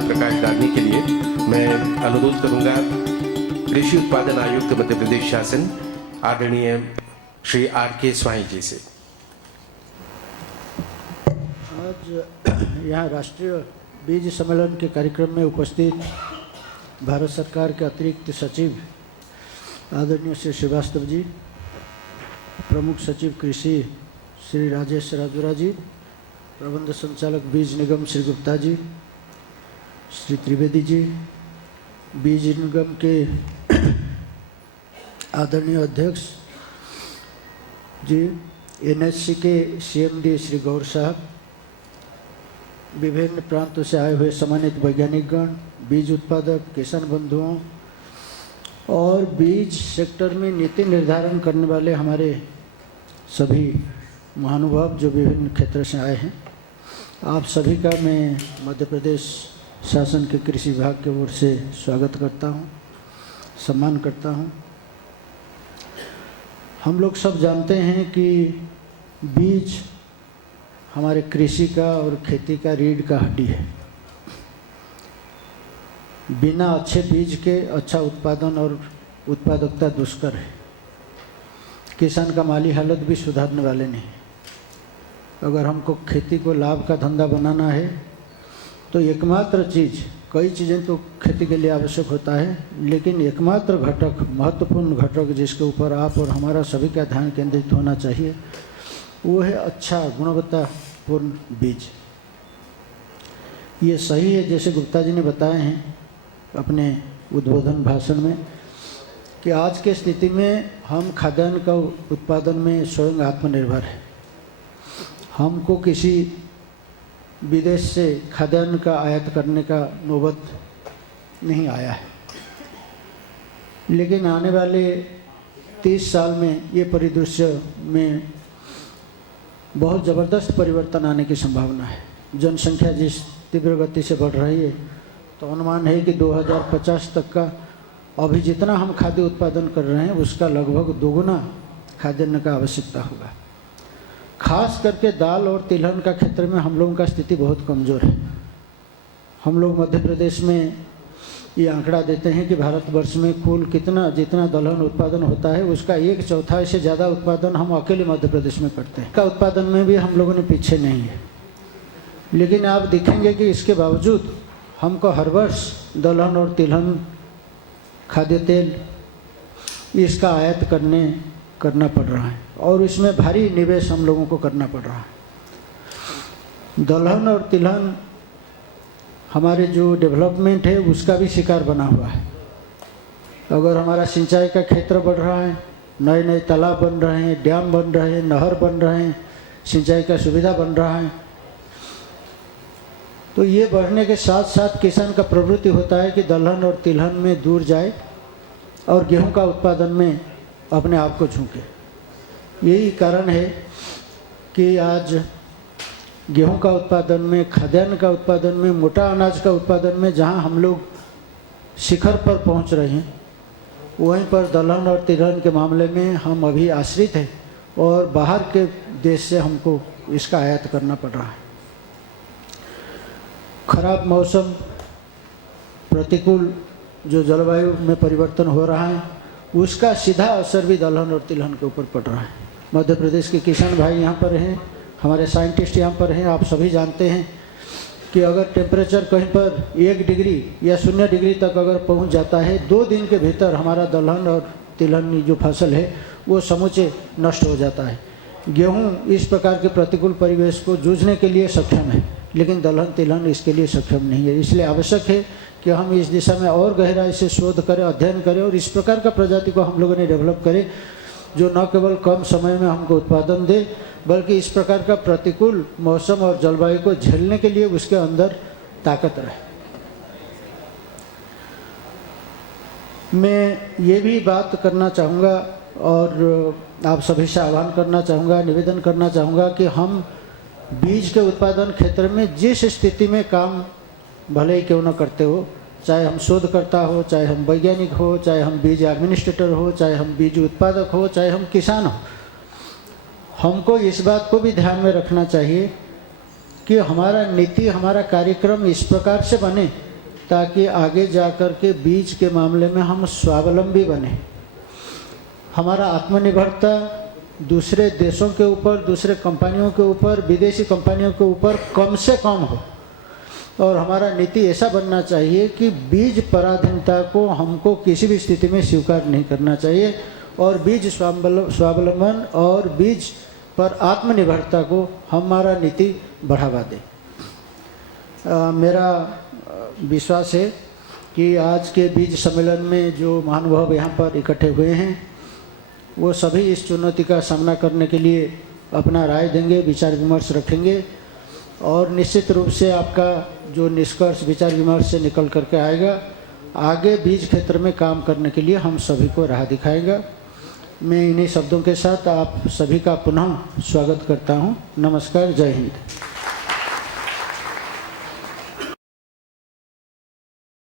प्रकाश डालने के लिए मैं अनुरोध करूंगा कृषि उत्पादन आयुक्त मध्य प्रदेश शासन आदरणीय श्री R.K. स्वाई जी से। आज यहाँ राष्ट्रीय बीज सम्मेलन के कार्यक्रम में उपस्थित भारत सरकार के अतिरिक्त सचिव आदरणीय श्री श्रीवास्तव जी, प्रमुख सचिव कृषि श्री राजेश राजूरा जी, प्रबंध संचालक बीज निगम श्री गुप्ता जी, श्री त्रिवेदी जी, बीज निगम के आदरणीय अध्यक्ष जी, NSC के CMD श्री गौर साहब, विभिन्न प्रांतों से आए हुए सम्मानित वैज्ञानिकगण, बीज उत्पादक, किसान बंधुओं और बीज सेक्टर में नीति निर्धारण करने वाले हमारे सभी महानुभाव जो विभिन्न क्षेत्र से आए हैं, आप सभी का मैं मध्य प्रदेश शासन के कृषि विभाग की ओर से स्वागत करता हूं, सम्मान करता हूं। हम लोग सब जानते हैं कि बीज हमारे कृषि का और खेती का रीढ़ का हड्डी है। बिना अच्छे बीज के अच्छा उत्पादन और उत्पादकता दुष्कर है। किसान का माली हालत भी सुधारने वाले नहीं। अगर हमको खेती को लाभ का धंधा बनाना है तो एकमात्र चीज़, कई चीज़ें तो खेती के लिए आवश्यक होता है, लेकिन एकमात्र घटक, महत्वपूर्ण घटक जिसके ऊपर आप और हमारा सभी का ध्यान केंद्रित होना चाहिए, वो है अच्छा गुणवत्तापूर्ण बीज। ये सही है, जैसे गुप्ता जी ने बताए हैं अपने उद्बोधन भाषण में, कि आज के स्थिति में हम खाद्यान्न का उत्पादन में स्वयं आत्मनिर्भर है। हमको किसी विदेश से खाद्यान्न का आयात करने का नौबत नहीं आया है, लेकिन आने वाले 30 साल में ये परिदृश्य में बहुत ज़बरदस्त परिवर्तन आने की संभावना है। जनसंख्या जिस तीव्र गति से बढ़ रही है, तो अनुमान है कि 2050 तक का अभी जितना हम खाद्य उत्पादन कर रहे हैं उसका लगभग दोगुना खाद्यान्न का आवश्यकता होगा। खास करके दाल और तिलहन का क्षेत्र में हम लोगों का स्थिति बहुत कमज़ोर है। हम लोग मध्य प्रदेश में ये आंकड़ा देते हैं कि भारतवर्ष में कुल जितना दलहन उत्पादन होता है उसका 1/4 से ज़्यादा उत्पादन हम अकेले मध्य प्रदेश में करते हैं। का उत्पादन में भी हम लोगों ने पीछे नहीं है, लेकिन आप देखेंगे कि इसके बावजूद हमको हर वर्ष दलहन और तिलहन, खाद्य तेल, इसका आयात करना पड़ रहा है और इसमें भारी निवेश हम लोगों को करना पड़ रहा है। दलहन और तिलहन हमारे जो डेवलपमेंट है उसका भी शिकार बना हुआ है। अगर हमारा सिंचाई का क्षेत्र बढ़ रहा है, नए नए तालाब बन रहे हैं, डैम बन रहे हैं, नहर बन रहे हैं, सिंचाई का सुविधा बन रहा है, तो ये बढ़ने के साथ साथ किसान का प्रवृत्ति होता है कि दलहन और तिलहन में दूर जाए और गेहूं का उत्पादन में अपने आप को झोंके। यही कारण है कि आज गेहूं का उत्पादन में, खाद्यान्न का उत्पादन में, मोटा अनाज का उत्पादन में जहां हम लोग शिखर पर पहुंच रहे हैं, वहीं पर दलहन और तिलहन के मामले में हम अभी आश्रित हैं और बाहर के देश से हमको इसका आयात करना पड़ रहा है। खराब मौसम, प्रतिकूल जो जलवायु में परिवर्तन हो रहा है, उसका सीधा असर भी दलहन और तिलहन के ऊपर पड़ रहा है। मध्य प्रदेश के किसान भाई यहाँ पर हैं, हमारे साइंटिस्ट यहाँ पर हैं। आप सभी जानते हैं कि अगर टेम्परेचर कहीं पर 1 डिग्री या 0 डिग्री तक अगर पहुँच जाता है, 2 दिन के भीतर हमारा दलहन और तिलहन जो फसल है वो समूचे नष्ट हो जाता है। गेहूँ इस प्रकार के प्रतिकूल परिवेश को जूझने के लिए सक्षम है, लेकिन दलहन तिलहन इसके लिए सक्षम नहीं है। इसलिए आवश्यक है कि हम इस दिशा में और गहराई से शोध करें, अध्ययन करें और इस प्रकार का प्रजाति को हम लोगों ने डेवलप करें जो न केवल कम समय में हमको उत्पादन दे, बल्कि इस प्रकार का प्रतिकूल मौसम और जलवायु को झेलने के लिए उसके अंदर ताकत रहे। मैं ये भी बात करना चाहूँगा और आप सभी से आह्वान करना चाहूँगा, निवेदन करना चाहूँगा कि हम बीज के उत्पादन क्षेत्र में जिस स्थिति में काम भले ही क्यों न करते हो, चाहे हम शोधकर्ता हो, चाहे हम वैज्ञानिक हो, चाहे हम बीज एडमिनिस्ट्रेटर हो, चाहे हम बीज उत्पादक हो, चाहे हम किसान हो, हमको इस बात को भी ध्यान में रखना चाहिए कि हमारा नीति, हमारा कार्यक्रम इस प्रकार से बने ताकि आगे जाकर के बीज के मामले में हम स्वावलंबी बने। हमारा आत्मनिर्भरता दूसरे देशों के ऊपर, दूसरे कंपनियों के ऊपर, विदेशी कंपनियों के ऊपर कम से कम हो। और हमारा नीति ऐसा बनना चाहिए कि बीज पराधीनता को हमको किसी भी स्थिति में स्वीकार नहीं करना चाहिए और बीज स्वावलंबन और बीज पर आत्मनिर्भरता को हमारा नीति बढ़ावा दे। मेरा विश्वास है कि आज के बीज सम्मेलन में जो महानुभाव यहाँ पर इकट्ठे हुए हैं वो सभी इस चुनौती का सामना करने के लिए अपना राय देंगे, विचार विमर्श रखेंगे और निश्चित रूप से आपका जो निष्कर्ष विचार विमर्श से निकल करके आएगा आगे बीज क्षेत्र में काम करने के लिए हम सभी को राह दिखाएगा। मैं इन्हीं शब्दों के साथ आप सभी का पुनः स्वागत करता हूँ। नमस्कार, जय हिंद।